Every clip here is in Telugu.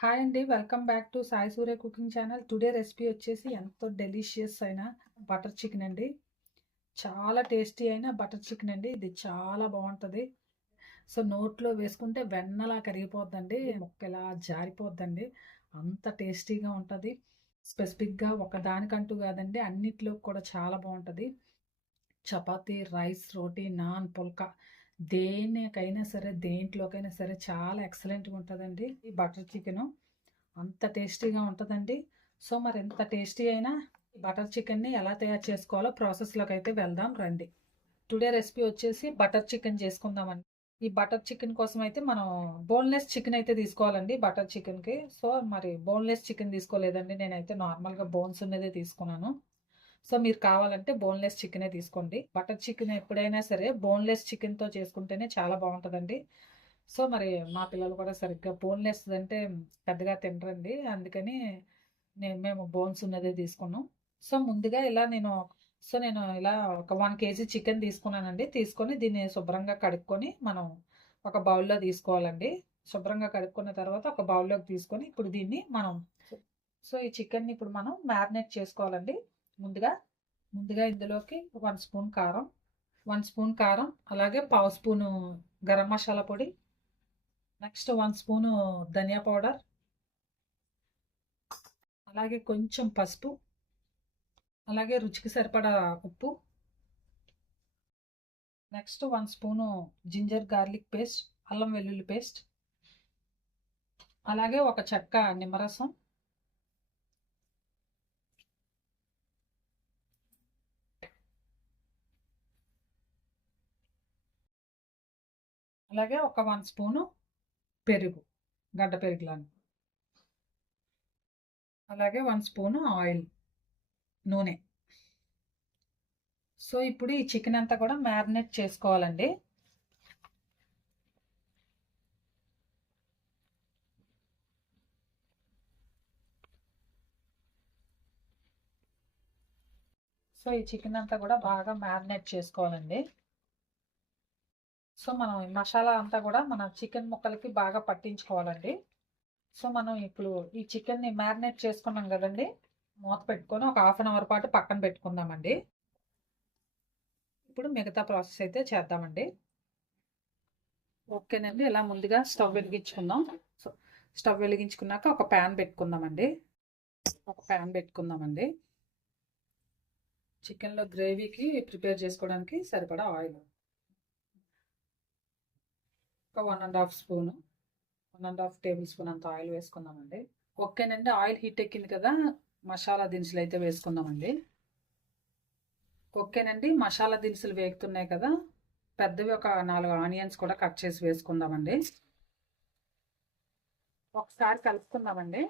హాయ్ అండి welcome back to Sai Surya cooking channel today recipe వచ్చేసి ఎంతో డెలిషియస్ అయిన బటర్ చికెన్ అండి. చాలా టేస్టీ అయిన బటర్ చికెన్ అండి. ఇది చాలా బాగుంటుంది. సో నోట్లో వేసుకుంటే వెన్నలా కరిగిపోద్దండి ముక్కలా జారిపోద్దండి. అంత టేస్టీగా ఉంటుంది. స్పెసిఫిక్గా ఒకదానికంటూ కాదండి అన్నిట్లో కూడా చాలా బాగుంటుంది. చపాతీ రైస్ రోటీ నాన్ పుల్కా దేనికైనా సరే దేంట్లోకైనా సరే చాలా ఎక్సలెంట్గా ఉంటుందండి ఈ బటర్ చికెను. అంత టేస్టీగా ఉంటుందండి. సో మరి ఎంత టేస్టీ అయినా బటర్ చికెన్ని ఎలా తయారు చేసుకోవాలో ప్రాసెస్లోకి అయితే వెళ్దాం రండి. టుడే రెసిపీ వచ్చేసి బటర్ చికెన్ చేసుకుందామండి. ఈ బటర్ చికెన్ కోసం అయితే మనం బోన్లెస్ చికెన్ అయితే తీసుకోవాలండి బటర్ చికెన్కి. సో మరి బోన్లెస్ చికెన్ తీసుకోలేదండి. నేనైతే నార్మల్గా బోన్స్ ఉన్నదే తీసుకున్నాను. సో మీరు కావాలంటే బోన్లెస్ చికెనే తీసుకోండి. బటర్ చికెన్ ఎప్పుడైనా సరే బోన్లెస్ చికెన్తో చేసుకుంటేనే చాలా బాగుంటుందండి. సో మరి మా పిల్లలు కూడా సరిగ్గా బోన్లెస్ అంటే పెద్దగా తినరండి. అందుకని నేను మేము బోన్స్ ఉన్నదే తీసుకున్నాం. సో ముందుగా ఇలా నేను సో నేను ఇలా ఒక వన్ కేజీ చికెన్ తీసుకున్నానండి. తీసుకొని దీన్ని శుభ్రంగా కడుక్కొని మనం ఒక బౌల్లో తీసుకోవాలండి. శుభ్రంగా కడుక్కున్న తర్వాత ఒక బౌల్లోకి తీసుకొని ఇప్పుడు దీన్ని మనం సో ఈ చికెన్ని ఇప్పుడు మనం మ్యారినేట్ చేసుకోవాలండి. ముందుగా ముందుగా ఇందులోకి వన్ స్పూన్ కారం వన్ స్పూన్ కారం అలాగే పావు స్పూను గరం మసాలా పొడి నెక్స్ట్ వన్ స్పూను ధనియా పౌడర్ అలాగే కొంచెం పసుపు అలాగే రుచికి సరిపడా ఉప్పు next one spoon ginger garlic paste అల్లం వెల్లుల్లి పేస్ట్ అలాగే ఒక చెక్క నిమ్మరసం అలాగే ఒక వన్ స్పూను పెరుగు గడ్డ పెరుగులాను అలాగే వన్ స్పూను ఆయిల్ నూనె. సో ఇప్పుడు ఈ చికెన్ అంతా కూడా మ్యారినేట్ చేసుకోవాలండి. సో ఈ చికెన్ అంతా కూడా బాగా మ్యారినేట్ చేసుకోవాలండి. సో మనం మసాలా అంతా కూడా మన చికెన్ ముక్కలకి బాగా పట్టించుకోవాలండి. సో మనం ఇప్పుడు ఈ చికెన్ని మ్యారినేట్ చేసుకున్నాం కదండి. మూత పెట్టుకొని ఒక హాఫ్ అన్ అవర్ పాటు పక్కన పెట్టుకుందామండి. ఇప్పుడు మిగతా ప్రాసెస్ అయితే చేద్దామండి. ఓకేనండి. ఇలా ముందుగా స్టవ్ వెలిగించుకుందాం. సో స్టవ్ వెలిగించుకున్నాక ఒక ప్యాన్ పెట్టుకుందామండి. ఒక ప్యాన్ పెట్టుకుందామండి. చికెన్లో గ్రేవీకి ప్రిపేర్ చేసుకోవడానికి సరిపడా ఆయిల్. ఒక one and half spoon one and half tablespoon అంత ఆయిల్ వేసుకుందామండి. ఓకేనండి ఆయిల్ హీట్ ఎక్కింది కదా మసాలా దినుసులు అయితే వేసుకుందామండి. ఓకేనండి మసాలా దినుసులు వేగుతున్నాయి కదా పెద్దవి ఒక నాలుగు ఆనియన్స్ కూడా కట్ చేసి వేసుకుందామండి. ఒకసారి కలుపుకుందామండి.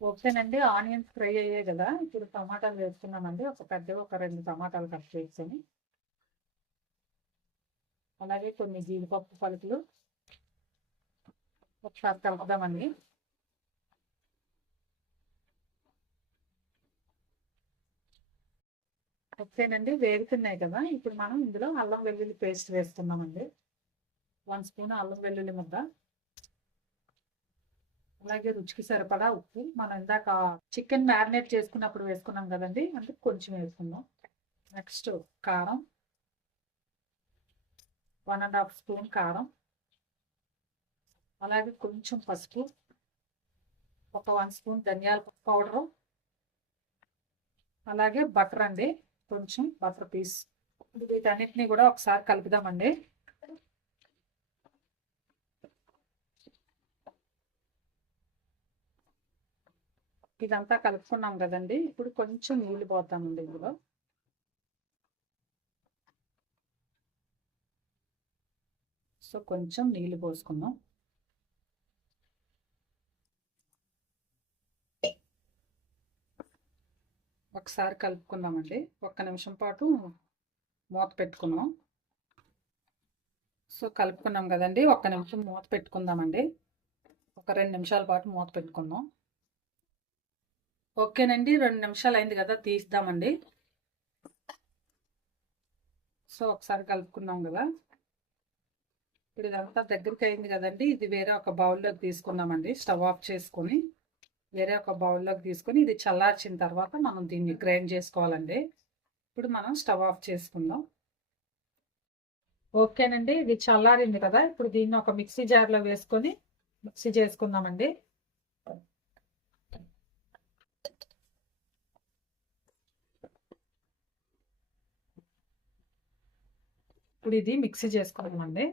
ఓకేనండి ఆనియన్స్ ఫ్రై అయ్యాయి కదా. ఇప్పుడు టమాటాలు వేసుకున్నామండి ఒక పెద్ద ఒక రెండు టమాటాలు కట్ చేసుకొని. అలాగే కొన్ని జీడిపప్పు పలుకులు. ఒకసారి కలుపుదామండి. ఓకేనండి వేగుతున్నాయి కదా. ఇప్పుడు మనం ఇందులో అల్లం వెల్లుల్లి పేస్ట్ వేస్తున్నామండి. వన్ స్పూన్ అల్లం వెల్లుల్లి ముద్ద. అలాగే రుచికి సరిపడా ఉప్పు. మనం ఇందాక చికెన్ మ్యారినేట్ చేసుకున్నప్పుడు వేసుకున్నాం కదండి అంటే కొంచెం వేసుకుందాం. నెక్స్ట్ కారం. వన్ అండ్ హాఫ్ స్పూన్ కారం. అలాగే కొంచెం పసుపు. ఒక వన్ స్పూన్ ధనియాల పౌడరు. అలాగే బటర్ అండి కొంచెం బటర్ పీస్. వీటన్నిటిని కూడా ఒకసారి కలుపుదామండి. ఇదంతా కలుపుకున్నాం కదండి. ఇప్పుడు కొంచెం నీళ్ళు పోతామండి ఇందులో. సో కొంచెం నీళ్ళు పోసుకుందాం. ఒకసారి కలుపుకుందామండి. ఒక్క నిమిషం పాటు మూత పెట్టుకున్నాం సో కలుపుకున్నాం కదండి. ఒక్క నిమిషం మూత పెట్టుకుందామండి. ఒక రెండు నిమిషాల పాటు మూత పెట్టుకుందాం. ఓకేనండి రెండు నిమిషాలు అయింది కదా తీద్దామండి. సో ఒకసారి కలుపుకున్నాం కదా. ఇప్పుడు ఇదంతా దగ్గరికి అయింది కదండి ఇది వేరే ఒక బౌల్లోకి తీసుకున్నామండి స్టవ్ ఆఫ్ చేసుకొని. వేరే ఒక బౌల్లోకి తీసుకొని ఇది చల్లార్చిన తర్వాత మనం దీన్ని గ్రైండ్ చేసుకోవాలండి. ఇప్పుడు మనం స్టవ్ ఆఫ్ చేసుకుందాం. ఓకేనండి ఇది చల్లారింది కదా ఇప్పుడు దీన్ని ఒక మిక్సీ జార్లో వేసుకొని మిక్సీ చేసుకుందామండి. ఇప్పుడు ఇది మిక్సీ చేసుకుందామండి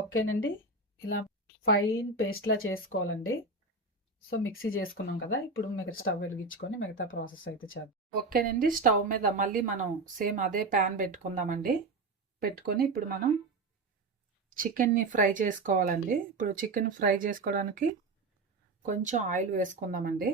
ఓకేనండి. ఇలా ఫైన్ పేస్ట్లా చేసుకోవాలండి. సో మిక్సీ చేసుకున్నాం కదా ఇప్పుడు మిగతా స్టవ్ వెలిగించుకొని మిగతా ప్రాసెస్ అయితే చేద్దాం. ఓకేనండి. స్టవ్ మీద మళ్ళీ మనం సేమ్ అదే ప్యాన్ పెట్టుకుందామండి. పెట్టుకొని ఇప్పుడు మనం చికెన్ని ఫ్రై చేసుకోవాలండి. ఇప్పుడు చికెన్ ఫ్రై చేసుకోవడానికి కొంచెం ఆయిల్ వేసుకుందామండి.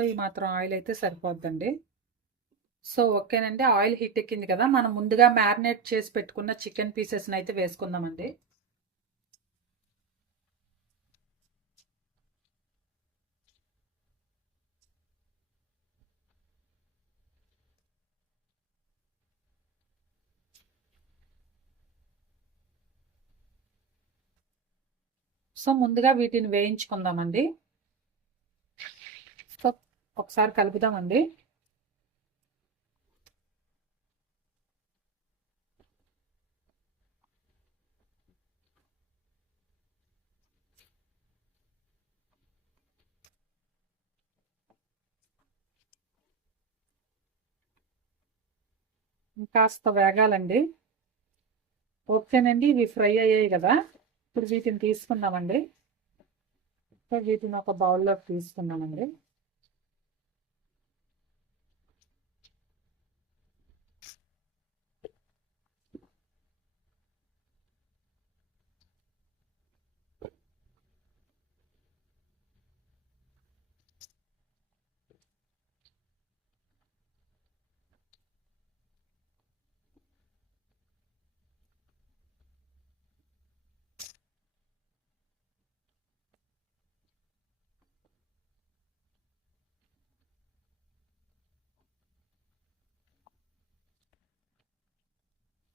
సో ఈ మాత్రం ఆయిల్ అయితే సరిపోద్దండి. సో ఓకేనండి. ఆయిల్ హీట్ ఎక్కింది కదా మనం ముందుగా మ్యారినేట్ చేసి పెట్టుకున్న చికెన్ పీసెస్ని అయితే వేసుకుందామండి. సో ముందుగా వీటిని వేయించుకుందామండి. ఒకసారి కలుపుదామండి. కాస్త వేగాలండి. ఓకేనండి ఇవి ఫ్రై అయ్యాయి కదా. ఇప్పుడు వీటిని తీసుకున్నామండి వీటిని ఒక బౌల్లోకి తీసుకున్నామండి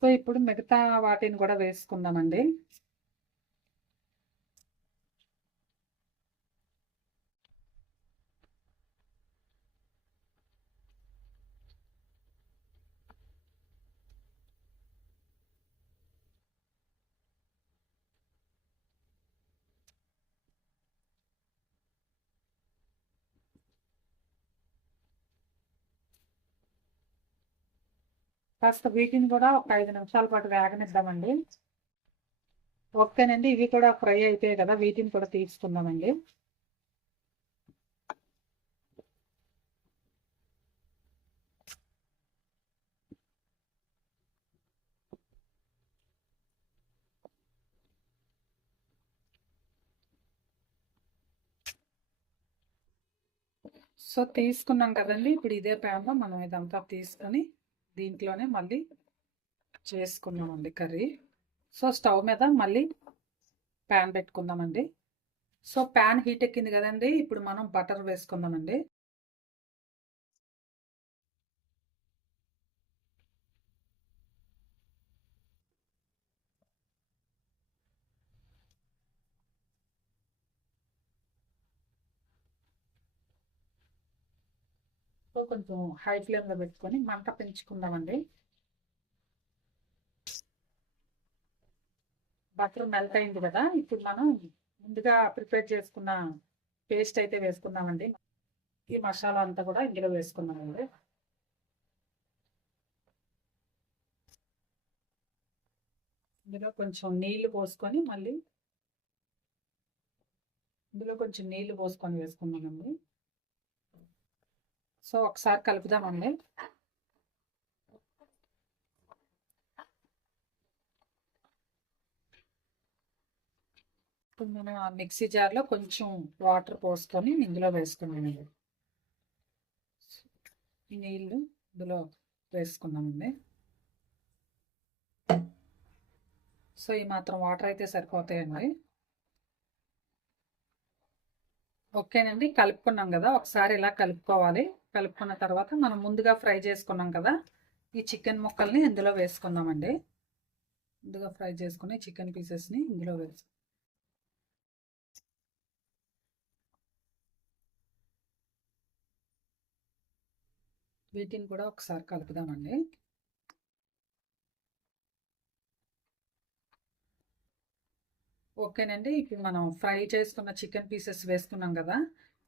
సో ఇప్పుడు మిగతా వాటిని కూడా వేసుకుందామండి. కాస్త వీటిని కూడా ఒక ఐదు నిమిషాల పాటు వేగనిద్దామండి. ఓకేనండి ఇవి కూడా ఫ్రై అయిపోయాయి కదా వీటిని కూడా తీసుకుందామండి సో తీసుకున్నాం కదండి ఇప్పుడు ఇదే ప్యాన్లో మనం ఇదంతా తీసుకొని దీంట్లోనే మళ్ళీ చేసుకున్నామండి కర్రీ. సో స్టవ్ మీద మళ్ళీ ప్యాన్ పెట్టుకుందామండి. సో ప్యాన్ హీట్ ఎక్కింది కదండి ఇప్పుడు మనం బటర్ వేసుకుందామండి. కొంచెం హై ఫ్లేమ్లో పెట్టుకొని మంట పెంచుకుందామండి. బటర్ మెల్ట్ అయింది కదా ఇప్పుడు మనం ముందుగా ప్రిపేర్ చేసుకున్న పేస్ట్ అయితే వేసుకుందామండి. ఈ మసాలా అంతా కూడా ఇందులో వేసుకున్నామండి ఇందులో కొంచెం నీళ్ళు పోసుకొని మళ్ళీ ఇందులో కొంచెం నీళ్ళు పోసుకొని వేసుకున్నామండి సో ఒకసారి కలుపుదామండి. ఇప్పుడు మనం ఆ మిక్సీ జార్లో కొంచెం వాటర్ పోసుకొని ఇందులో వేసుకున్నామండి ఈ నీళ్ళు ఇందులో వేసుకున్నామండి సో ఈ మాత్రం వాటర్ అయితే సరిపోతాయండి. ఓకేనండి కలుపుకున్నాం కదా. ఒకసారి ఇలా కలుపుకోవాలి. కలుపుకున్న తర్వాత మనం ముందుగా ఫ్రై చేసుకున్నాం కదా. ఈ చికెన్ ముక్కల్ని ఇందులో వేసుకుందామండి. ముందుగా ఫ్రై చేసుకుని చికెన్ పీసెస్ని ఇందులో వేసు వీటిని కూడా ఒకసారి కలుపుదామండి. ఓకేనండి. ఇప్పుడు మనం ఫ్రై చేసుకున్న చికెన్ పీసెస్ వేసుకున్నాం కదా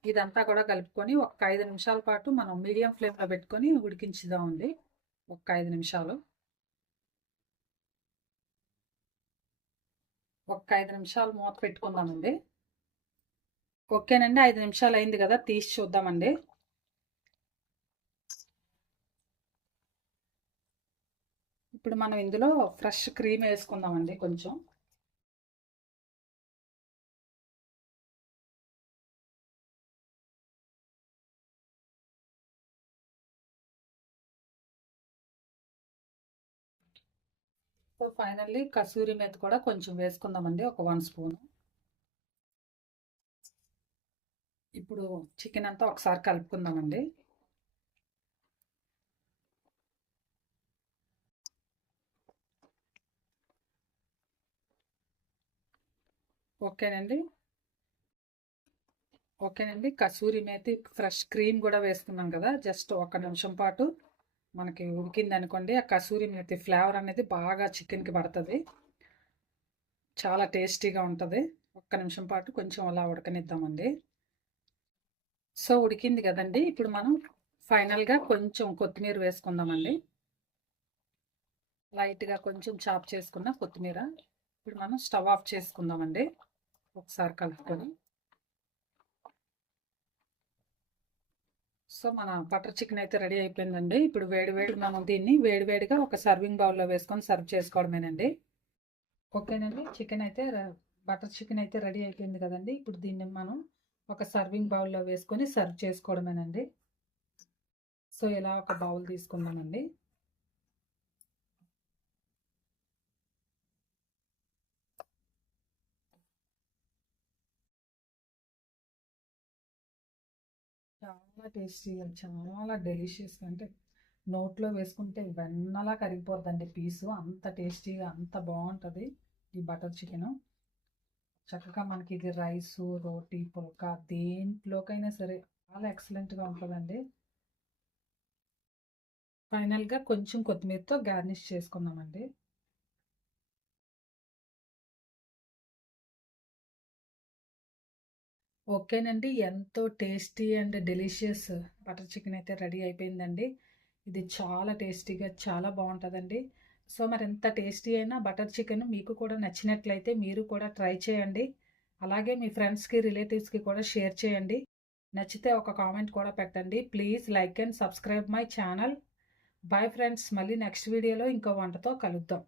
ఇదంతా కూడా కలుపుకొని ఒక ఐదు నిమిషాల పాటు మనం మీడియం ఫ్లేమ్లో పెట్టుకొని ఉడికించుదామండి ఒక ఐదు నిమిషాలు. ఒక ఐదు నిమిషాలు మూత పెట్టుకుందామండి ఓకేనండి. ఐదు నిమిషాలు అయింది కదా తీసి చూద్దామండి. ఇప్పుడు మనం ఇందులో ఫ్రెష్ క్రీమ్ వేసుకుందామండి కొంచెం. ఫైనల్లీ కసూరి మేతి కూడా కొంచెం వేసుకుందామండి ఒక వన్ స్పూన్. ఇప్పుడు చికెన్ అంతా ఒకసారి కలుపుకుందామండి. ఓకేనండి? ఓకేనండి కసూరి మేతి ఫ్రెష్ క్రీమ్ కూడా వేసుకున్నాం కదా జస్ట్ ఒక నిమిషం పాటు మనకి ఉడికింది అనుకోండి ఆ కసూరి మేతి ఫ్లేవర్ అనేది బాగా చికెన్కి పడుతుంది. చాలా టేస్టీగా ఉంటుంది. ఒక్క నిమిషం పాటు కొంచెం అలా ఉడకనిద్దామండి. సో ఉడికింది కదండి. ఇప్పుడు మనం ఫైనల్గా కొంచెం కొత్తిమీర వేసుకుందామండి. లైట్గా కొంచెం చాప్ చేసుకున్న కొత్తిమీర. ఇప్పుడు మనం స్టవ్ ఆఫ్ చేసుకుందామండి. ఒకసారి కలుపుకొని. సో మన బటర్ చికెన్ అయితే రెడీ అయిపోయిందండి. ఇప్పుడు వేడి వేడి మనం దీన్ని వేడివేడిగా ఒక సర్వింగ్ బౌల్లో వేసుకొని సర్వ్ చేసుకోవడమేనండి. ఓకేనండి. చికెన్ అయితే బటర్ చికెన్ అయితే రెడీ అయిపోయింది కదండి. ఇప్పుడు దీన్ని మనం ఒక సర్వింగ్ బౌల్లో వేసుకొని సర్వ్ చేసుకోవడమేనండి. సో ఇలా ఒక బౌల్ తీసుకుందామండి చాలా టేస్టీగా చాలా డెలిషియస్. అంటే నోట్లో వేసుకుంటే వెన్నలా కరిగిపోద్దండి పీసు. అంత టేస్టీగా అంత బాగుంటుంది ఈ బటర్ చికెన్. చక్కగా మనకి ఇది రైసు రోటీ పుల్కా దేంట్లోకైనా సరే చాలా ఎక్సలెంట్గా ఉంటుందండి. ఫైనల్గా కొంచెం కొత్తిమీరతో గార్నిష్ చేసుకుందామండి. ఓకేనండి. ఎంతో tasty and delicious butter chicken అయితే రెడీ అయిపోయిందండి. ఇది చాలా టేస్టీగా చాలా బాగుంటుందండి. సో మరి ఎంత టేస్టీ అయినా బటర్ చికెన్ మీకు కూడా నచ్చినట్లయితే మీరు కూడా ట్రై చేయండి. అలాగే మీ ఫ్రెండ్స్కి రిలేటివ్స్కి కూడా షేర్ చేయండి. నచ్చితే ఒక కామెంట్ కూడా పెట్టండి. Please like and subscribe my channel. Bye friends. మళ్ళీ నెక్స్ట్ వీడియోలో ఇంకో వంటతో కలుద్దాం.